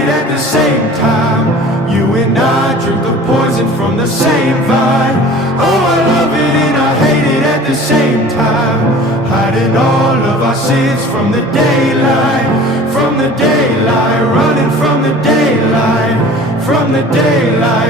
it at the same time. You and I drink the poison from the same vine. Oh, I love it and I hate it at the same time. Hiding all of our sins from the daylight, from the daylight, running from the daylight, from the daylight.